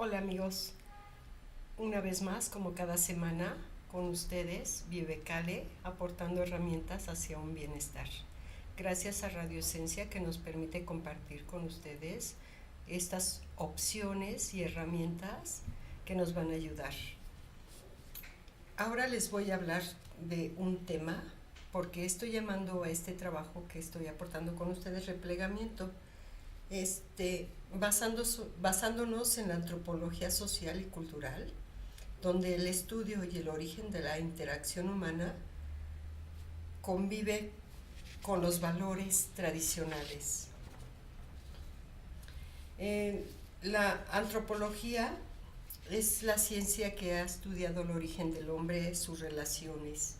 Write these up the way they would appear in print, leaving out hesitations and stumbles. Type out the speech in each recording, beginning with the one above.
Hola amigos, una vez más, como cada semana, con ustedes, Vive aportando herramientas hacia un bienestar. Gracias a Radio Esencia que nos permite compartir con ustedes estas opciones y herramientas que nos van a ayudar. Ahora les voy a hablar de un tema, porque estoy llamando a este trabajo que estoy aportando con ustedes replegamiento. Basándonos en la antropología social y cultural, donde el estudio y el origen de la interacción humana convive con los valores tradicionales. La antropología es la ciencia que ha estudiado el origen del hombre, sus relaciones,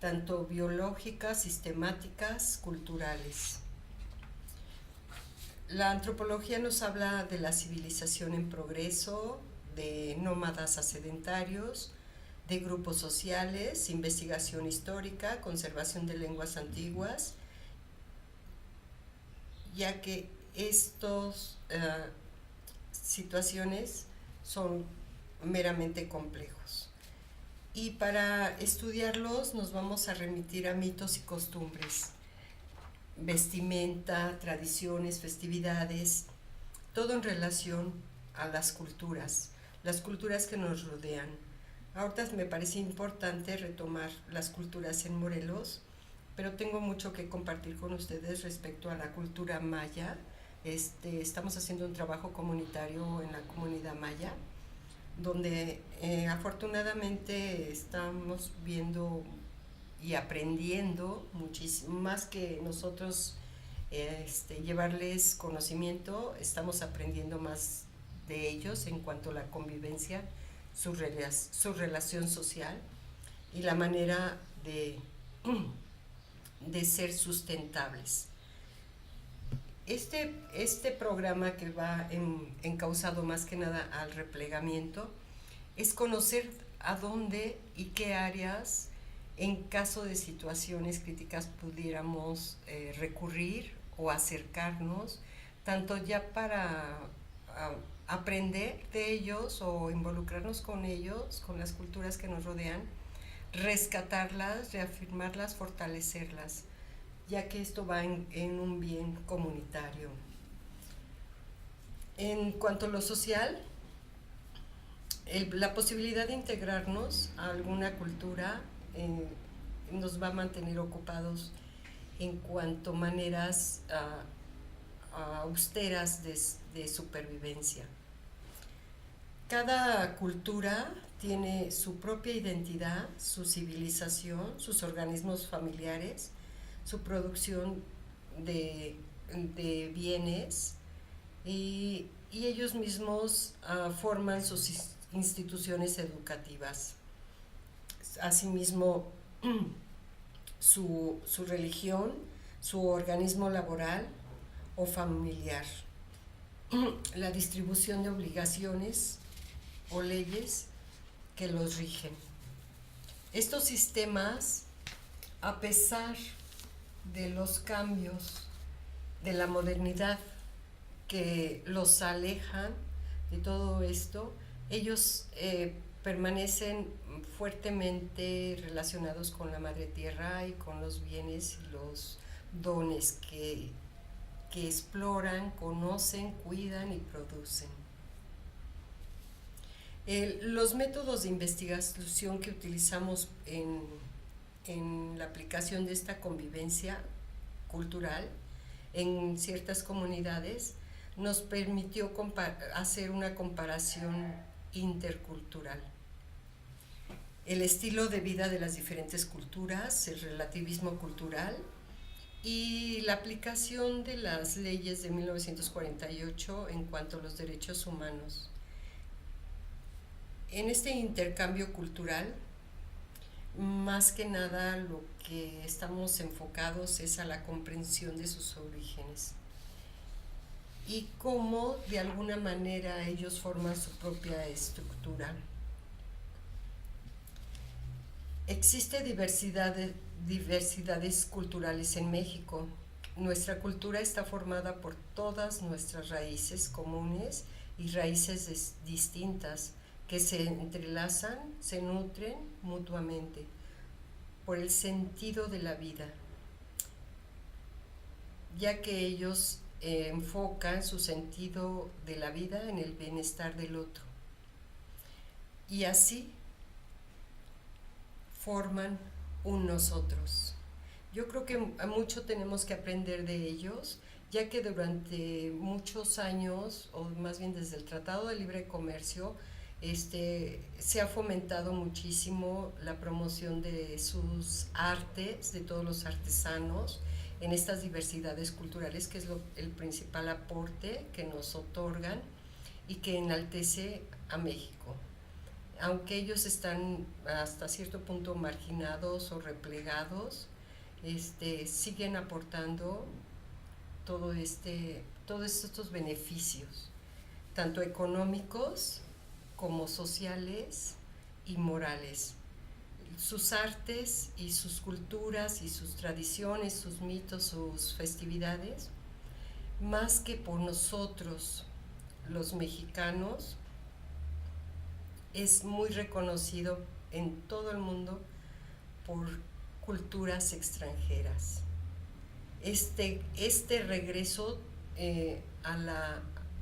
tanto biológicas, sistemáticas, culturales. La antropología nos habla de la civilización en progreso, de nómadas a sedentarios, de grupos sociales, investigación histórica, conservación de lenguas antiguas, ya que estas situaciones son meramente complejos. Y para estudiarlos nos vamos a remitir a mitos y costumbres, vestimenta, tradiciones, festividades, todo en relación a las culturas que nos rodean. Ahorita me parece importante retomar las culturas en Morelos, pero tengo mucho que compartir con ustedes respecto a la cultura maya. Estamos haciendo un trabajo comunitario en la comunidad maya, donde afortunadamente estamos viendo y aprendiendo muchísimo más que nosotros llevarles conocimiento. Estamos aprendiendo más de ellos en cuanto a la convivencia, su relación social y la manera de ser sustentables. Este programa que va encauzado más que nada al replegamiento es conocer a dónde y qué áreas en caso de situaciones críticas pudiéramos recurrir o acercarnos, tanto ya para aprender de ellos o involucrarnos con ellos, con las culturas que nos rodean, rescatarlas, reafirmarlas, fortalecerlas, ya que esto va en un bien comunitario. En cuanto a lo social, la posibilidad de integrarnos a alguna cultura nos va a mantener ocupados en cuanto a maneras austeras de supervivencia. Cada cultura tiene su propia identidad, su civilización, sus organismos familiares, su producción de bienes y ellos mismos forman sus instituciones educativas. Asimismo, su religión, su organismo laboral o familiar, la distribución de obligaciones o leyes que los rigen. Estos sistemas, a pesar de los cambios de la modernidad que los alejan de todo esto, ellos permanecen fuertemente relacionados con la madre tierra y con los bienes y los dones que exploran, conocen, cuidan y producen. Los métodos de investigación que utilizamos en la aplicación de esta convivencia cultural en ciertas comunidades nos permitió hacer una comparación intercultural. El estilo de vida de las diferentes culturas, el relativismo cultural y la aplicación de las leyes de 1948 en cuanto a los derechos humanos. En este intercambio cultural, más que nada lo que estamos enfocados es a la comprensión de sus orígenes y cómo de alguna manera ellos forman su propia estructura. Existe diversidades culturales en México, nuestra cultura está formada por todas nuestras raíces comunes y raíces distintas que se entrelazan, se nutren mutuamente por el sentido de la vida, ya que ellos enfocan su sentido de la vida en el bienestar del otro. Y así forman un nosotros. Yo creo que mucho tenemos que aprender de ellos, ya que durante muchos años, o más bien desde el Tratado de Libre Comercio, se ha fomentado muchísimo la promoción de sus artes, de todos los artesanos, en estas diversidades culturales, que es el principal aporte que nos otorgan y que enaltece a México. Aunque ellos están hasta cierto punto marginados o replegados, siguen aportando todos estos beneficios, tanto económicos como sociales y morales. Sus artes y sus culturas y sus tradiciones, sus mitos, sus festividades, más que por nosotros los mexicanos, es muy reconocido en todo el mundo por culturas extranjeras. Este regreso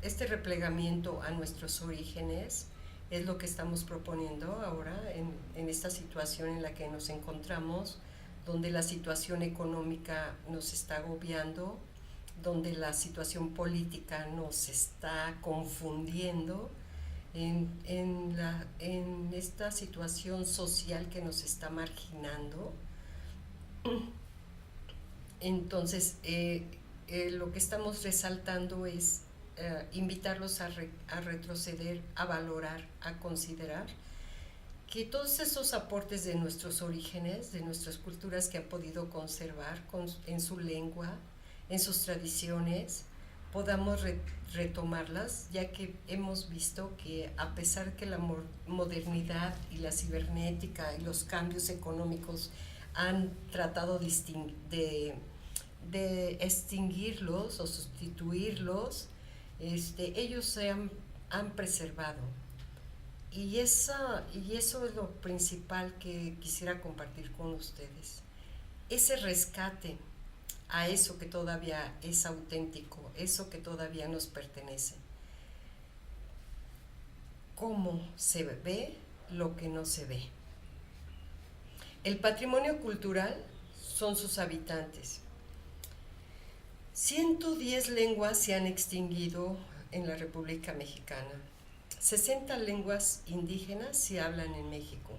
este replegamiento a nuestros orígenes es lo que estamos proponiendo ahora en esta situación en la que nos encontramos, donde la situación económica nos está agobiando, donde la situación política nos está confundiendo, en esta situación social que nos está marginando. Entonces, lo que estamos resaltando es invitarlos a retroceder, a valorar, a considerar que todos esos aportes de nuestros orígenes, de nuestras culturas que han podido conservar en su lengua, en sus tradiciones, podamos retomarlas, ya que hemos visto que a pesar que la modernidad y la cibernética y los cambios económicos han tratado de extinguirlos o sustituirlos, ellos se han preservado. Y eso es lo principal que quisiera compartir con ustedes. Ese rescate a eso que todavía es auténtico, eso que todavía nos pertenece. ¿Cómo se ve lo que no se ve? El patrimonio cultural son sus habitantes. 110 lenguas se han extinguido en la República Mexicana. 60 lenguas indígenas se hablan en México.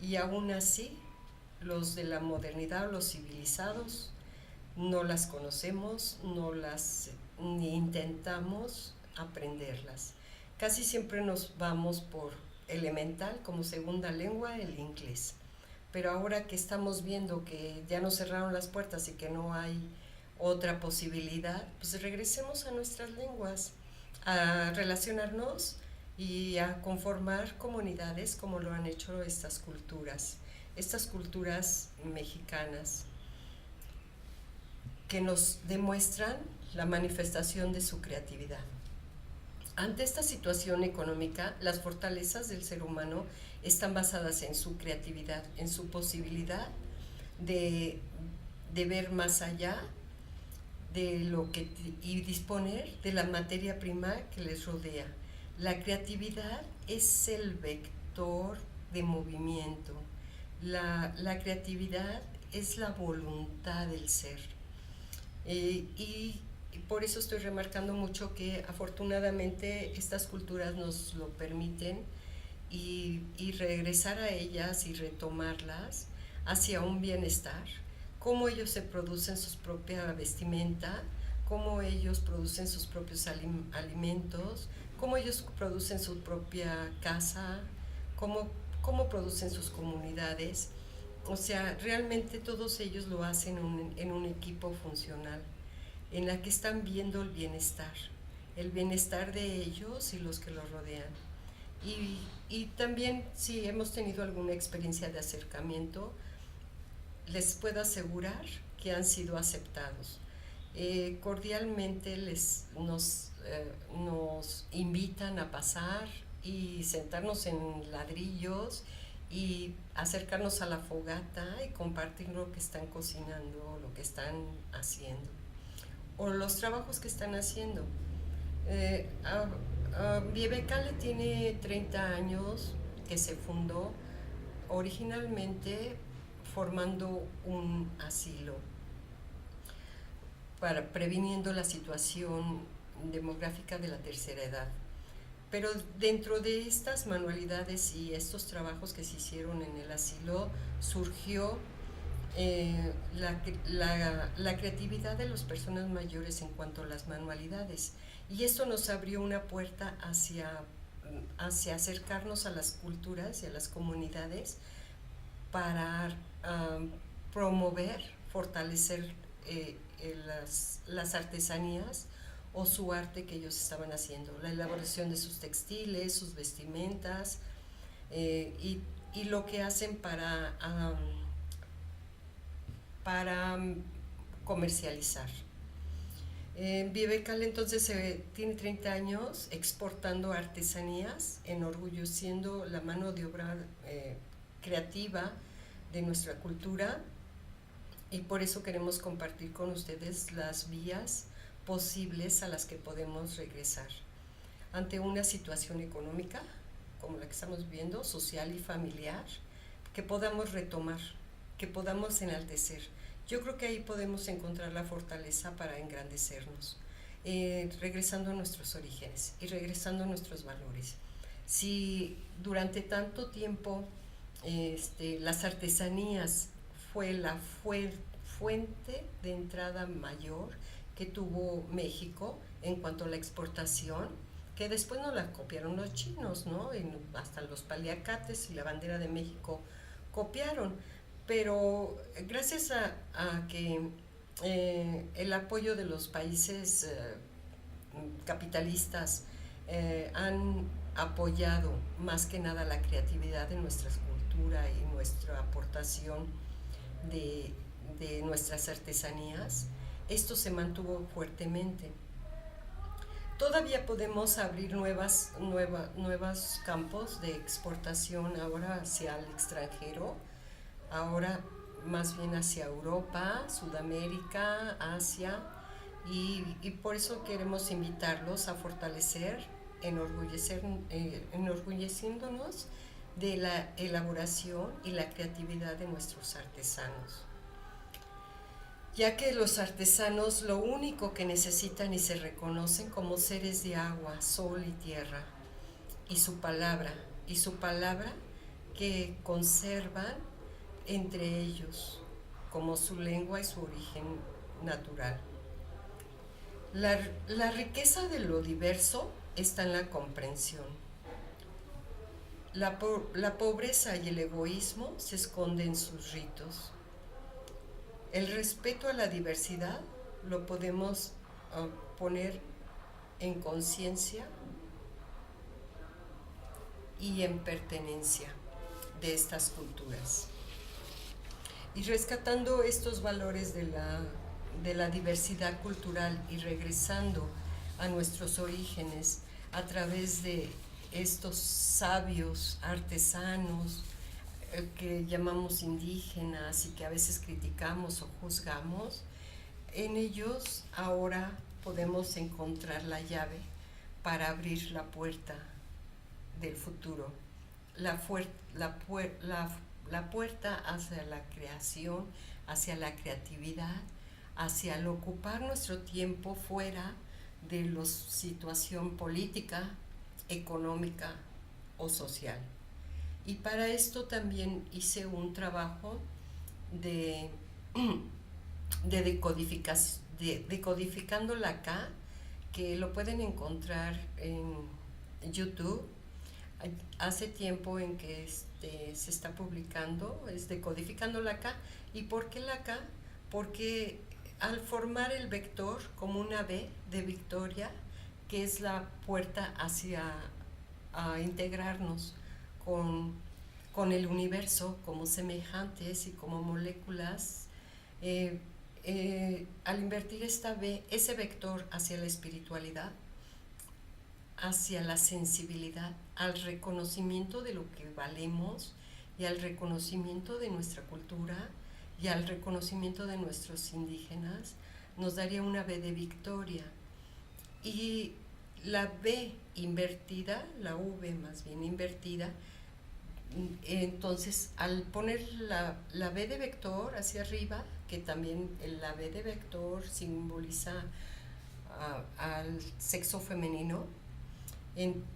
Y aún así, los de la modernidad o los civilizados no las conocemos, ni intentamos aprenderlas. Casi siempre nos vamos por elemental como segunda lengua, el inglés. Pero ahora que estamos viendo que ya nos cerraron las puertas y que no hay otra posibilidad, pues regresemos a nuestras lenguas, a relacionarnos y a conformar comunidades como lo han hecho estas culturas mexicanas, que nos demuestran la manifestación de su creatividad. Ante esta situación económica, las fortalezas del ser humano están basadas en su creatividad, en su posibilidad de ver más allá de y disponer de la materia prima que les rodea. La creatividad es el vector de movimiento. La creatividad es la voluntad del ser. Y por eso estoy remarcando mucho que afortunadamente estas culturas nos lo permiten, y regresar a ellas y retomarlas hacia un bienestar, cómo ellos se producen su propia vestimenta, cómo ellos producen sus propios alimentos, cómo ellos producen su propia casa, cómo producen sus comunidades. O sea, realmente todos ellos lo hacen en un equipo funcional, en la que están viendo el bienestar de ellos y los que los rodean. Y también, si hemos tenido alguna experiencia de acercamiento, les puedo asegurar que han sido aceptados. Cordialmente nos invitan a pasar y sentarnos en ladrillos y acercarnos a la fogata y compartir lo que están cocinando, lo que están haciendo o los trabajos que están haciendo. Vievecale tiene 30 años que se fundó originalmente formando un asilo previniendo la situación demográfica de la tercera edad. Pero dentro de estas manualidades y estos trabajos que se hicieron en el asilo surgió la creatividad de las personas mayores en cuanto a las manualidades. Y esto nos abrió una puerta hacia acercarnos a las culturas y a las comunidades para promover, fortalecer las artesanías o su arte que ellos estaban haciendo, la elaboración de sus textiles, sus vestimentas y lo que hacen para comercializar. Vivecal entonces tiene 30 años exportando artesanías, enorgulleciendo la mano de obra creativa de nuestra cultura, y por eso queremos compartir con ustedes las vías posibles a las que podemos regresar ante una situación económica como la que estamos viviendo, social y familiar, que podamos retomar, que podamos enaltecer. Yo creo que ahí podemos encontrar la fortaleza para engrandecernos, regresando a nuestros orígenes y regresando a nuestros valores. Si durante tanto tiempo las artesanías fue la fuente de entrada mayor que tuvo México en cuanto a la exportación, que después nos la copiaron los chinos, ¿no? Hasta los paliacates y la bandera de México copiaron, pero gracias a que el apoyo de los países capitalistas han apoyado más que nada la creatividad de nuestra cultura y nuestra aportación de nuestras artesanías, esto se mantuvo fuertemente. Todavía podemos abrir nuevos campos de exportación ahora hacia el extranjero, ahora más bien hacia Europa, Sudamérica, Asia, y por eso queremos invitarlos a fortalecer, enorgulleciéndonos de la elaboración y la creatividad de nuestros artesanos, ya que los artesanos lo único que necesitan y se reconocen como seres de agua, sol y tierra, y su palabra que conservan entre ellos como su lengua y su origen natural. La riqueza de lo diverso está en la comprensión. La pobreza y el egoísmo se esconden en sus ritos. El respeto a la diversidad lo podemos poner en conciencia y en pertenencia de estas culturas. Y rescatando estos valores de la diversidad cultural y regresando a nuestros orígenes a través de estos sabios artesanos que llamamos indígenas y que a veces criticamos o juzgamos, en ellos ahora podemos encontrar la llave para abrir la puerta del futuro, la puerta hacia la creación, hacia la creatividad, hacia el ocupar nuestro tiempo fuera de la situación política, económica o social. Y para esto también hice un trabajo de decodificando la K, que lo pueden encontrar en YouTube. Hace tiempo en que se está publicando, es Decodificando la K. ¿Y por qué la K? Porque al formar el vector como una V de Victoria, que es la puerta hacia a integrarnos con el universo como semejantes y como moléculas, al invertir esta B, ese vector hacia la espiritualidad, hacia la sensibilidad, al reconocimiento de lo que valemos y al reconocimiento de nuestra cultura y al reconocimiento de nuestros indígenas, nos daría una B de victoria. Y la B invertida, la V más bien invertida, entonces al poner la B de vector hacia arriba, que también la B de vector simboliza al sexo femenino,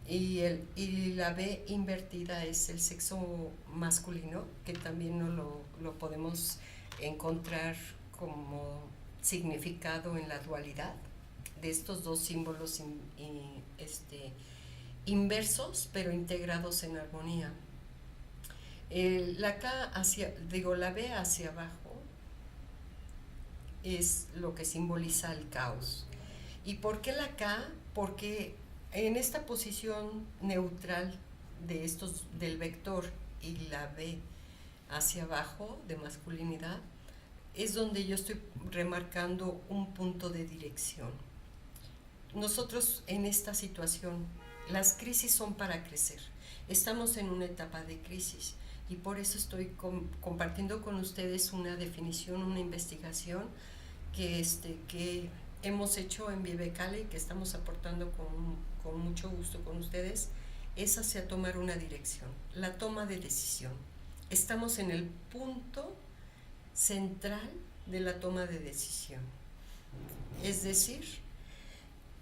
y la B invertida es el sexo masculino, que también lo podemos encontrar como significado en la dualidad de estos dos símbolos inversos pero integrados en armonía. La B hacia abajo es lo que simboliza el caos. ¿Y por qué la K? Porque en esta posición neutral del vector y la B hacia abajo de masculinidad es donde yo estoy remarcando un punto de dirección. Nosotros en esta situación, las crisis son para crecer. Estamos en una etapa de crisis y por eso estoy compartiendo con ustedes una definición, una investigación que hemos hecho en Vive Cali, que estamos aportando con mucho gusto con ustedes, es hacia tomar una dirección, la toma de decisión. Estamos en el punto central de la toma de decisión. Es decir,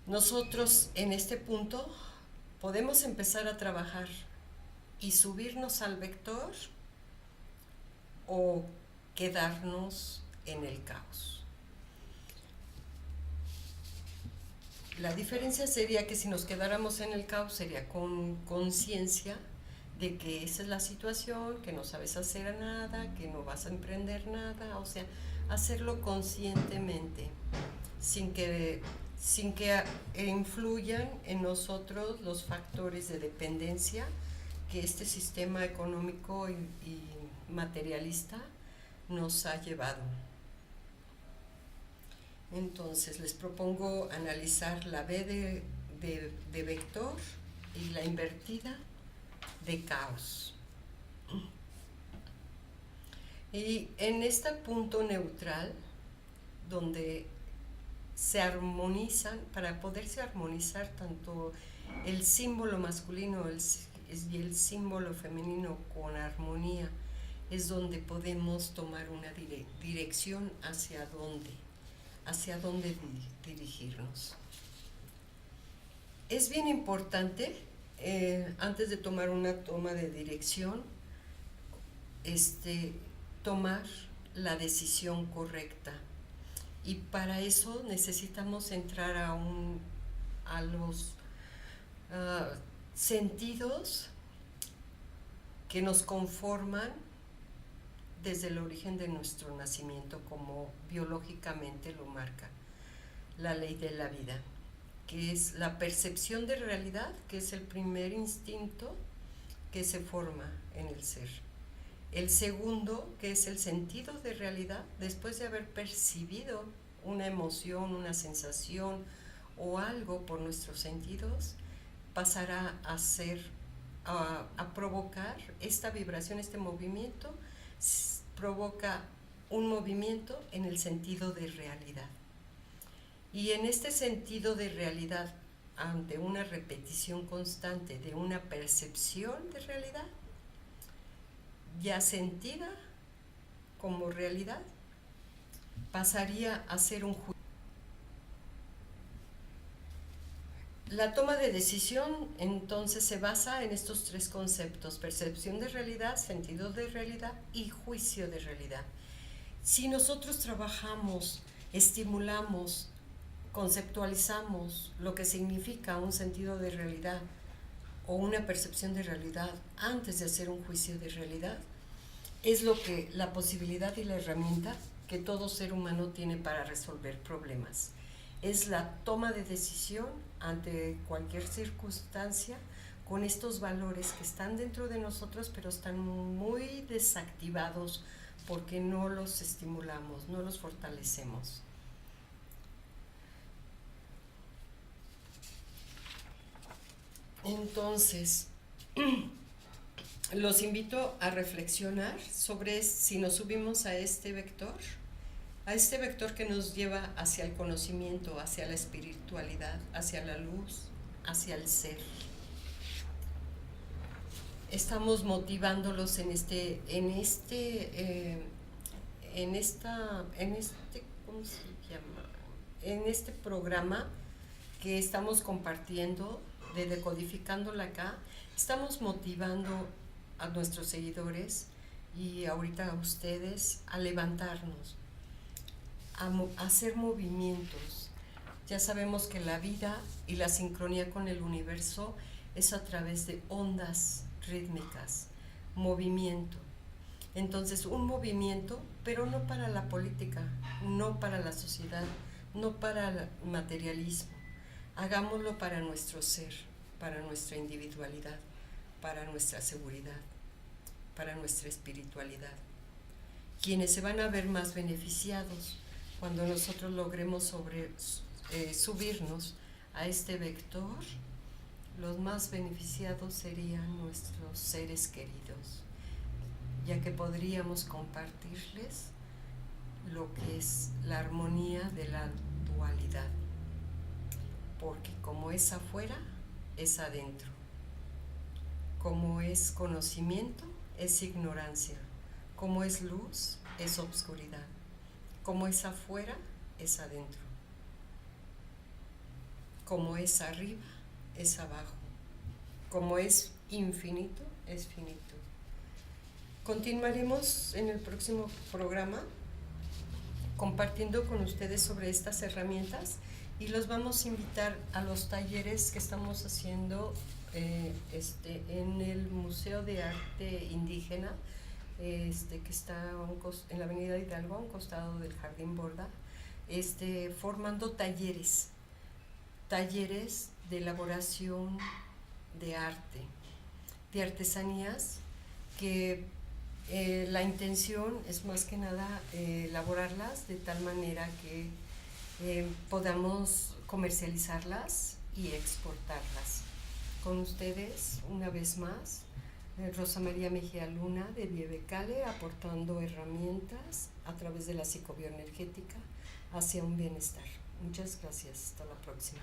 nosotros en este punto podemos empezar a trabajar y subirnos al vector o quedarnos en el caos. La diferencia sería que si nos quedáramos en el caos sería con conciencia de que esa es la situación, que no sabes hacer nada, que no vas a emprender nada, o sea, hacerlo conscientemente, sin que influyan en nosotros los factores de dependencia que este sistema económico y materialista nos ha llevado. Entonces les propongo analizar la B de vector y la invertida de caos. Y en este punto neutral, donde se armonizan, para poderse armonizar tanto el símbolo masculino y el símbolo femenino con armonía, es donde podemos tomar una dirección hacia dónde dirigirnos. Es bien importante, antes de tomar una toma de dirección, tomar la decisión correcta. Y para eso necesitamos entrar a los sentidos que nos conforman desde el origen de nuestro nacimiento, como biológicamente lo marca la ley de la vida, que es la percepción de realidad, que es el primer instinto que se forma en el ser. El segundo, que es el sentido de realidad, después de haber percibido una emoción, una sensación o algo por nuestros sentidos, pasará a provocar esta vibración, este movimiento, provoca un movimiento en el sentido de realidad. Y en este sentido de realidad, ante una repetición constante de una percepción de realidad, ya sentida como realidad, pasaría a ser un juicio. La toma de decisión entonces se basa en estos tres conceptos: percepción de realidad, sentido de realidad y juicio de realidad. Si nosotros trabajamos, estimulamos, conceptualizamos lo que significa un sentido de realidad o una percepción de realidad antes de hacer un juicio de realidad, es la posibilidad y la herramienta que todo ser humano tiene para resolver problemas. Es la toma de decisión ante cualquier circunstancia con estos valores que están dentro de nosotros, pero están muy desactivados porque no los estimulamos, no los fortalecemos. Entonces, los invito a reflexionar sobre si nos subimos a este vector que nos lleva hacia el conocimiento, hacia la espiritualidad, hacia la luz, hacia el ser. Estamos motivándolos ¿cómo se llama? En este programa que estamos compartiendo de Decodificándola acá. Estamos motivando a nuestros seguidores y ahorita a ustedes a levantarnos, a hacer movimientos. Ya sabemos que la vida y la sincronía con el universo es a través de ondas rítmicas, movimiento. Entonces, un movimiento, pero no para la política, no para la sociedad, no para el materialismo. Hagámoslo para nuestro ser, para nuestra individualidad, para nuestra seguridad, para nuestra espiritualidad. Quienes se van a ver más beneficiados cuando nosotros logremos subirnos a este vector, los más beneficiados serían nuestros seres queridos, ya que podríamos compartirles lo que es la armonía de la dualidad, porque como es afuera, es adentro, como es conocimiento, es ignorancia, como es luz, es obscuridad, como es afuera, es adentro, como es arriba, es abajo, como es infinito, es finito. Continuaremos en el próximo programa compartiendo con ustedes sobre estas herramientas y los vamos a invitar a los talleres que estamos haciendo en el Museo de Arte Indígena, que está en la Avenida Hidalgo, a un costado del Jardín Borda, formando talleres de elaboración de arte, de artesanías, que la intención es más que nada elaborarlas de tal manera que podamos comercializarlas y exportarlas. Con ustedes, una vez más, Rosa María Mejía Luna de Vievecale, aportando herramientas a través de la psicobioenergética hacia un bienestar. Muchas gracias, hasta la próxima.